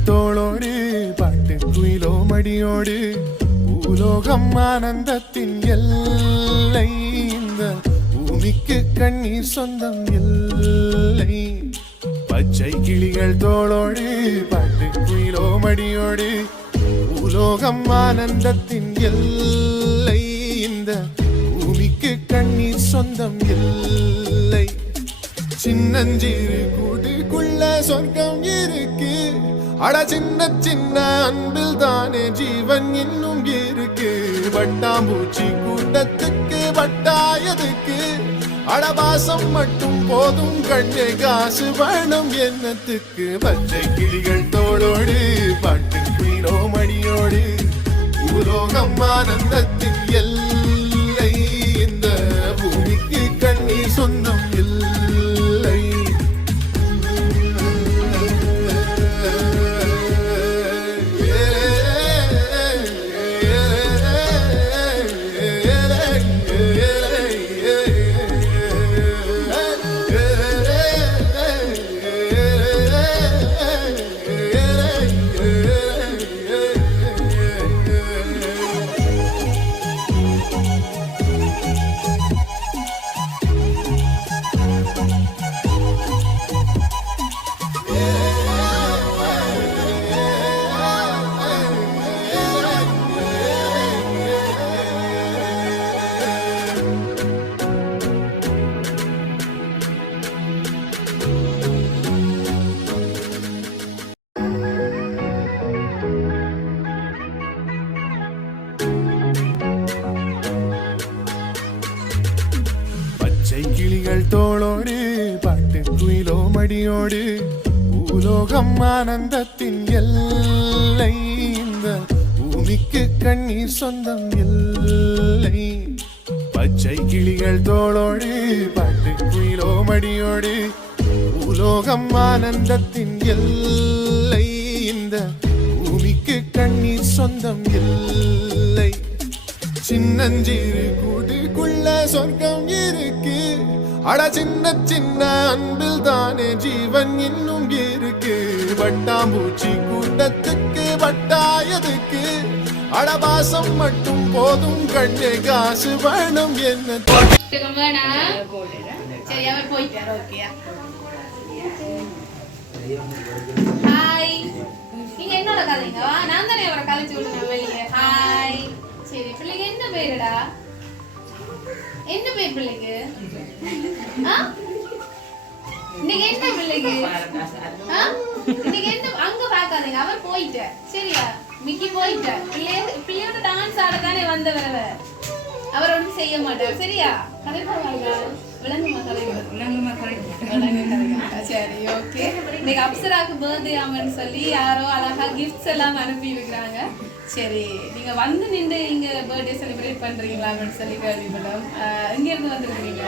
கிளிகள் தோளோடு பாட்டு குயிலோ மடியோடு பூலோகம் ஆனந்தத்தின் எல்லை இந்த பூமிக்கு கண்ணீர் சொந்தம் இல்லை. பச்சை கிளிகள் தோளோடு பாட்டு குயிலோ மடியோடு பூலோகம் ஆனந்தத்தின் எல்லை இந்த பூமிக்கு கண்ணீர் சொந்தம் இல்லை. சின்னஞ்சிறு கூட்டுக்குள்ள சொர்க்கம் இருக்கு, அட சின்ன சின்ன அன்பில் தானே ஜீவன் இன்னும் இருக்கு. வட்டாம்பூச்சி கூட்டத்துக்கு வட்டாயதுக்கு அடவாசம் மட்டும் போதும் கண்ணே, காசு வேணும் என்னத்துக்கு. பச்சை கிளிகள் தோளோடு பாட்டு குயிலோ மடியோடு பூலோகம் ஆனந்தத்தின் எல்லை இந்த பூமிக்கு கண்ணீர் சொந்தம் இல்லை. கிளிகள் தோளோடு பாட்டு குயிலோ மடியோடு பூலோகம் ஆனந்தத்தின் எல்லை இந்த பூமிக்கு கண்ணீர் சொந்தம் இல்லை. பச்சை கிளிகள் தோளோடு பாட்டு குயிலோ மடியோடு பூலோகம் ஆனந்தத்தின் எல்லை இந்த பூமிக்கு கண்ணீர் சொந்தம் இல்லை. சின்னஞ்சிறு கூட்டுக்குள்ள சொர்க்கம் இருக்கு, அட சின்ன சின்ன அன்பில் தானே ஜீவன் இன்னும் இருக்கு. வட்டாம்பூச்சி கூட்டத்துக்கு வட்டாயதுக்கு அடவாசம் மட்டும் போதும் கண்ணே, காசு வேணும் என்ன. ஹாய், நீங்க என்னோட கதைங்க, நான் தானே அவரை கலைச்சு விடுவேன் வெளியே. ஹாய், சரி பிள்ளைங்க என்ன பேருடா? என்ன பேர் பிள்ளைக்கு? இன்னைக்கு என்ன பிள்ளைக்கு? இன்னைக்கு என்ன? அங்க பாக்காதீங்க, அவர் போயிட்ட சரியா? மிக்கி போயிட்ட. பிள்ளையோட டான்ஸ் ஆட தானே வந்தவரவ, அவர் ஒன்றும் செய்ய மாட்டார் சரியா? கதை போவாங்க, விளங்குமா கதை? விளங்குமா கதை? சரி ஓகே. இன்னைக்கு அப்சராக்கு பர்த்டே ஆமன்னு சொல்லி யாரோ அழகா கிஃப்ட்ஸ் எல்லாம் அனுப்பி இருக்கிறாங்க. சரி, நீங்க வந்து நின்று இங்க பர்த்டே செலிப்ரேட் பண்றீங்களான்னு சொல்லி கேள்விப்பட்டோம். எங்க இருந்து வந்துருக்கீங்க?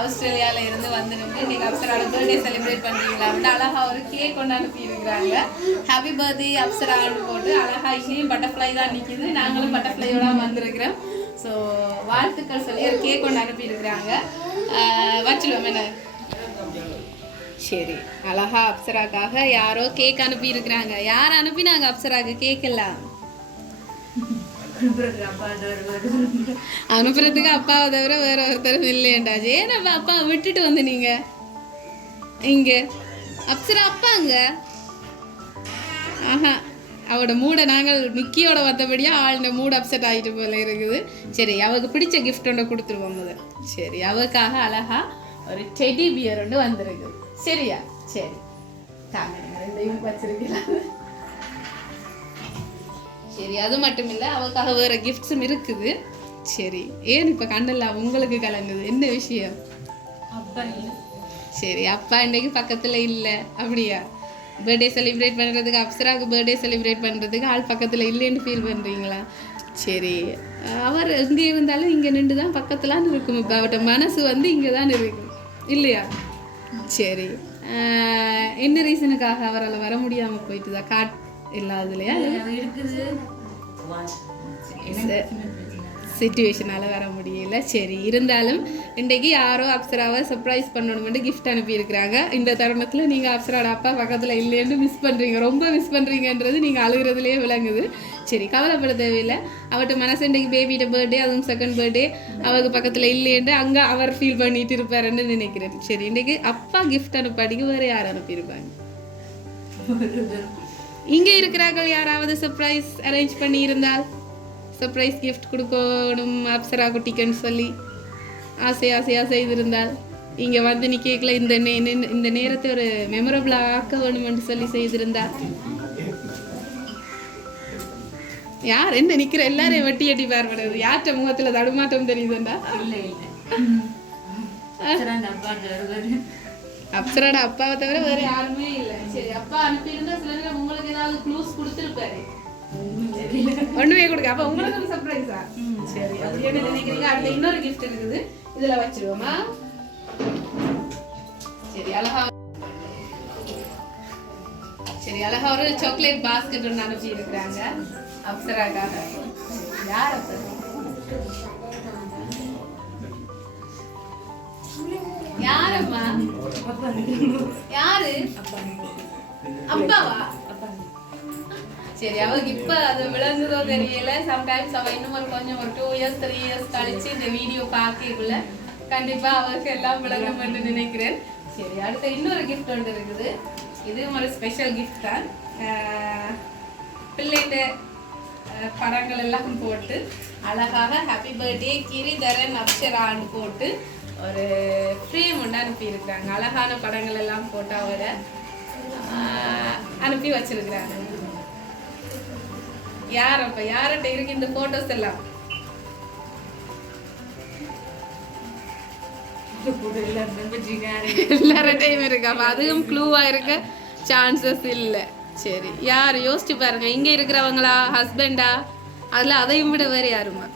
ஆஸ்திரேலியால இருந்து வந்து நின்று இன்னைக்கு அப்சராவோட பர்த்டே செலிப்ரேட் பண்றீங்களான்னு அழகா ஒரு கேக் கொண்டு அனுப்பி இருக்கிறாங்க. ஹாப்பி பர்த்டே அப்சரான்னு போட்டு அழகா இங்கேயும் பட்டர்ஃப்ளை தான் நிற்கிது, நாங்களும் பட்டர்ஃப்ளையோட வந்திருக்கிறோம். ஸோ வாழ்த்துக்கள் சொல்லி ஒரு கேக் கொண்டு அனுப்பி இருக்கிறாங்க. வச்சுடுவோம் என்ன? சரி, அழகா அப்சராக்காக யாரோ கேக் அனுப்பி இருக்கிறாங்க. யார் அனுப்பினாங்க அப்சராக்கு கேக் எல்லாம்? அனுப்புறதுக்கு அப்பாவை தவிர வேற ஒருத்தரும் இல்லையண்டா. ஏன் அப்பா விட்டுட்டு வந்து நீங்க இங்க? அப்சரா அப்பாங்க? ஆஹா, அவட மூட நாங்கள் மிக்கியோட வந்தபடியா ஆளுன மூட அப்செட் ஆகிட்டு போல இருக்குது. சரி, அவளுக்கு பிடிச்ச கிஃப்ட் ஒன்று கொடுத்துருவோம் முதல். சரி, அவளுக்காக அழகா ஒரு டெடி பியர் ஒன்று வந்திருக்கு சரியா? சரி தாங்க, ரெண்டையும் வச்சிருக்கலாம். சரி, அது மட்டும் இல்லை, அவளுக்காக வேற கிஃப்ட்ஸும் இருக்குது. சரி, ஏன் இப்போ கண்ணெல்லாம் உங்களுக்கு கலங்குது? என்ன விஷயம்? அப்பா இல்லை. சரி, அப்பா இன்னைக்கு பக்கத்தில் இல்லை அப்படியா? பர்த்டே செலிப்ரேட் பண்ணுறதுக்கு, அப்சராவுக்கு பர்த்டே செலிப்ரேட் பண்ணுறதுக்கு ஆள் பக்கத்தில் இல்லைன்னு ஃபீல் பண்ணுறீங்களா? சரி, அவர் எங்கே இருந்தாலும் இங்கே நின்று தான் பக்கத்துலான்னு இருக்கும். இப்போ அவர்கிட்ட மனசு வந்து இங்கே தான் இருக்கும் இல்லையா? சரி, என்ன ரீசனுக்காக அவரால் வர முடியாமல் போயிட்டுதா? இல்லாததுலையா இருக்குது? சிச்சுவேஷனால் வர முடியல. சரி, இருந்தாலும் இன்றைக்கு யாரோ அப்சராவை சர்ப்ரைஸ் பண்ணணும்னு கிஃப்ட் அனுப்பியிருக்கிறாங்க. இந்த தருணத்தில் நீங்கள் அப்சராவோட அப்பா பக்கத்தில் இல்லைன்னு மிஸ் பண்ணுறீங்க, ரொம்ப மிஸ் பண்ணுறீங்கன்றது நீங்கள் அழுகிறதுலேயே விளங்குது. சரி, கவலைப்பட தேவையில்லை. அவர்கிட்ட மனசு இன்றைக்கு பேபியோட பர்த்டே, அதுவும் செகண்ட் பர்த்டே, அவருக்கு பக்கத்தில் இல்லைன்னு அங்கே அவர் ஃபீல் பண்ணிட்டு இருப்பாருன்னு நினைக்கிறேன். சரி, இன்றைக்கு அப்பா கிஃப்ட் அனுப்பாடிக்கு வேறு யார் அனுப்பியிருப்பாங்க? இங்கே இருக்கிறார்கள் யாராவது சர்ப்ரைஸ் அரேஞ்ச் பண்ணி இருந்தால், சர்ப்ரைஸ் கிஃப்ட் கொடுக்கணும் அப்சரா குட்டிக்குன்னு சொல்லி ஆசையாக செய்திருந்தால், இங்கே வந்து நீ கேட்கல இந்த நேரத்தை ஒரு மெமரபிளாக ஆக்க வேணும்னு சொல்லி செய்திருந்தால், யார் என்ன நிற்கிற எல்லாரையும் வெட்டி எட்டி பார்ப்பது, யார்கிட்ட முகத்தில் தடுமாற்றம் தெரியுதுண்டா? அப்சராட அப்பாவை தவிர வேற யாருமே இல்லை. சரி, அப்பா அனுப்பியிருந்தா சில நேரம் உங்களுக்கு ஏதாவது க்ளூஸ் கொடுத்துருப்பாரு. ஒண்ணுமே கொடுக்க, அப்ப உங்களுக்கு ஒரு சர்ப்ரைஸா? சரி, அப்படி என்ன நினைக்கிறீங்க? அடுத்த இன்னொரு கிஃப்ட் இருக்குது, இதுல வச்சிருவோமா? சரி, அழகா ஒரு சாக்லேட் பாஸ்கெட் ஒன்று அனுப்பி இருக்கிறாங்க அப்சராக்காக. யார் அப்ப? யாரம்மா? யாரு? அப்பாவா? சரி, அவருக்கு இப்ப அது விளங்குதோ தெரியல. சம்டைம்ஸ் அவ இன்னும் கொஞ்சம் ஒரு 2 years 3 years கழிச்சு இந்த வீடியோ பார்க்கக்குள்ள கண்டிப்பா அவருக்கு எல்லாம் விளங்கும் என்று நினைக்கிறேன். சரி, அடுத்த இன்னொரு கிஃப்ட் ஒன்று இருக்குது. இதுவும் ஒரு ஸ்பெஷல் கிஃப்ட் தான். பிள்ளைங்க படங்கள் எல்லாம் போட்டு அழகாக ஹாப்பி பர்த்டே கிரிதரன் அப்சரான்னு போட்டு ஒரு ஃப்ரேம் ஒன்று அனுப்பி இருக்கிறாங்க. அழகான படங்கள் எல்லாம் போட்டு அவரை அனுப்பி வச்சிருக்கிறாங்க. யார் அப்ப? யார்கிட்ட இருக்கு இந்த போட்டோஸ் எல்லாம்? எல்லார்டையும் இருக்கு. அப்ப அதுவும் க்ளூவா இருக்க சான்சஸ் இல்லை. சரி, யார் யோசிச்சு பாருங்க. இங்க இருக்கிறவங்களா, ஹஸ்பண்டா, அதுல அதையும் விட வேற யாருமா?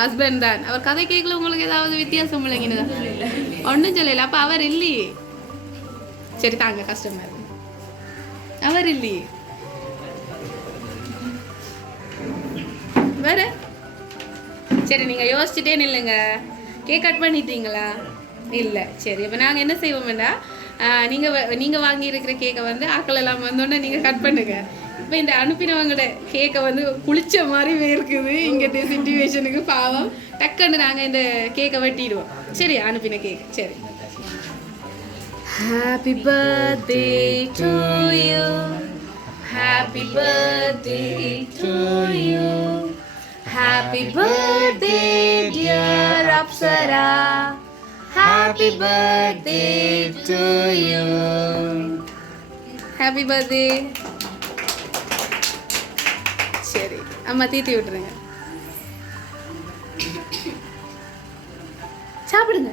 ஹஸ்பண்ட் தான். அவர் கதை கேட்கல உங்களுக்கு ஏதாவது வித்தியாசம் இல்லைங்கன்னு ஒன்றும் சொல்லல. அப்ப அவர் இல்லையே. சரி தாங்க, கஷ்டமா இருக்கு. அவர் இல்லையே. வேற? சரி, நீங்க யோசிச்சுட்டே நில்லுங்க. கேக் கட் பண்ணிட்டீங்களா? இல்லை. சரி, இப்போ நாங்கள் என்ன செய்வோம்னா, நீங்கள் வாங்கி இருக்கிற கேக்கை வந்து ஆக்கள் எல்லாம் வந்தோடனே நீங்கள் கட் பண்ணுங்க. இப்போ இந்த அனுப்பினவங்களோட கேக்கை வந்து குளிச்ச மாதிரி இருக்குது இங்கே சிச்சுவேஷனுக்கு. பாவம், டக்குன்னு நாங்கள் இந்த கேக்கை வெட்டிடுவோம். சரி, அனுப்பின கேக். சரி, Happy birthday to you, happy birthday to you, happy birthday dear Apsara, happy birthday to you, happy birthday. சரி, அம்மா தீத்தி விட்டுருங்க, சாப்பிடுங்க.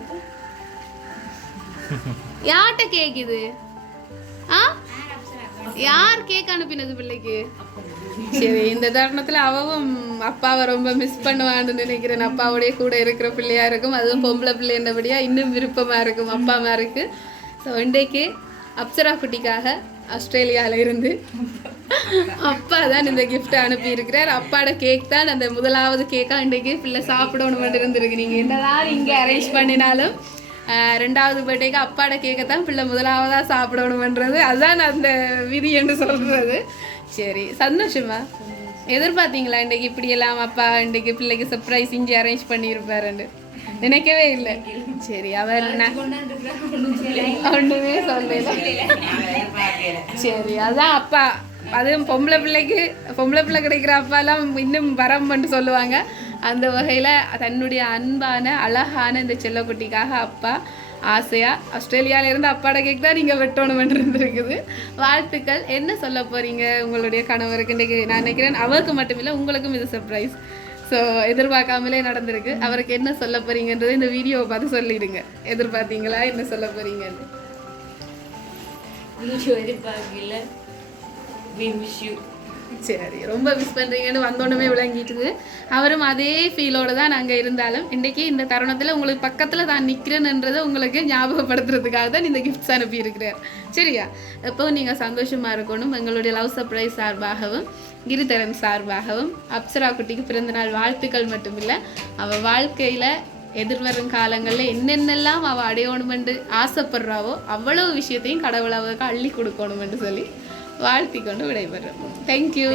யார்கிட்ட கேக் இது? யார் கேக் அனுப்பினது பிள்ளைக்கு? சரி, இந்த தருணத்துல அவவும் அப்பாவை ரொம்ப மிஸ் பண்ணுவான்னு நினைக்கிறேன். அப்பாவோடைய கூட இருக்கிற பிள்ளையா இருக்கும், அதுவும் பொம்பளை பிள்ளைன்றபடியா இன்னும் விருப்பமா இருக்கும் அப்பா அம்மாருக்கு. ஸோ இன்றைக்கு அப்சரா குட்டிக்காக ஆஸ்திரேலியாவில் இருந்து அப்பா தான் இந்த கிஃப்ட் அனுப்பி இருக்கிறார். அப்பாவோட கேக் தான் அந்த முதலாவது கேக்காக இன்றைக்கு பிள்ளை சாப்பிடணும் இருந்திருக்கு. நீங்கள் என்னதான் இங்கே அரேஞ்ச் பண்ணினாலும் ரெண்டாவது பர்த்டேக்கு அப்பாவோட கேக்கை தான் பிள்ளை முதலாவதாக சாப்பிடணுமன்றது அதுதான் அந்த விதி என்று சொல்கிறது. சரி, சந்தோஷமா? எதிர்பார்த்தீங்களா இன்றைக்கு இப்படியெல்லாம் அப்பா இன்றைக்கு பிள்ளைக்கு சர்ப்ரைஸ் இங்கே அரேஞ்ச் பண்ணியிருப்பாருன்னு? நினைக்கவே இல்லை. சரி, அவர் ஒன்றுமே சொல்லல. சரி, அதான் அப்பா, அதுவும் பொம்பளை பிள்ளை கிடைக்கிற அப்பாலாம் இன்னும் வரம்னு சொல்லுவாங்க. அந்த வகையில் தன்னுடைய அன்பான அழகான இந்த செல்லக்குட்டிக்காக அப்பா ஆசையாக ஆஸ்திரேலியாவிலேருந்து அப்பாட கேக் தான் நீங்கள் வெட்டணுமென்று இருந்திருக்குது. வாழ்த்துக்கள். என்ன சொல்ல போகிறீங்க உங்களுடைய கணவருக்கு? இன்றைக்கு நான் நினைக்கிறேன் அவருக்கு மட்டுமில்லை உங்களுக்கும் இது சர்ப்ரைஸ். ஸோ எதிர்பார்க்காமலே நடந்திருக்கு. அவருக்கு என்ன சொல்ல போகிறீங்கன்றது இந்த வீடியோவை பார்த்து சொல்லிடுங்க. எதிர்பார்த்தீங்களா என்ன சொல்ல போகிறீங்கன்னு? வீடியோ எதிர்பார்க்கல. We wish you சரி, ரொம்ப மிஸ் பண்ணுறீங்கன்னு வந்தோடனே விளங்கிட்டுது. அவரும் அதே ஃபீலோடு தான் நாங்கள் இருந்தாலும் இன்றைக்கி இந்த தருணத்தில் உங்களுக்கு பக்கத்தில் தான் நிற்கிறேன்ன்றதை உங்களுக்கு ஞாபகப்படுத்துறதுக்காக தான் இந்த கிஃப்ட்ஸ் அனுப்பியிருக்கிறார். சரியா? எப்போ நீங்கள் சந்தோஷமாக இருக்கணும். எங்களுடைய லவ் சர்ப்ரைஸ் சார்பாகவும் கிரிதரன் சார்பாகவும் அப்சரா குட்டிக்கு பிறந்தநாள் வாழ்த்துக்கள் மட்டும் இல்லை, அவள் வாழ்க்கையில் எதிர்வரும் காலங்களில் என்னென்னலாம் அவள் அடையணுமென்று ஆசைப்படுறாவோ அவ்வளவு விஷயத்தையும் கடவுள் அவளுக்கு அள்ளி கொடுக்கணுமென்று சொல்லி வாழ்த்தி கொண்டு விடைபெறுறோம். தேங்க்யூ.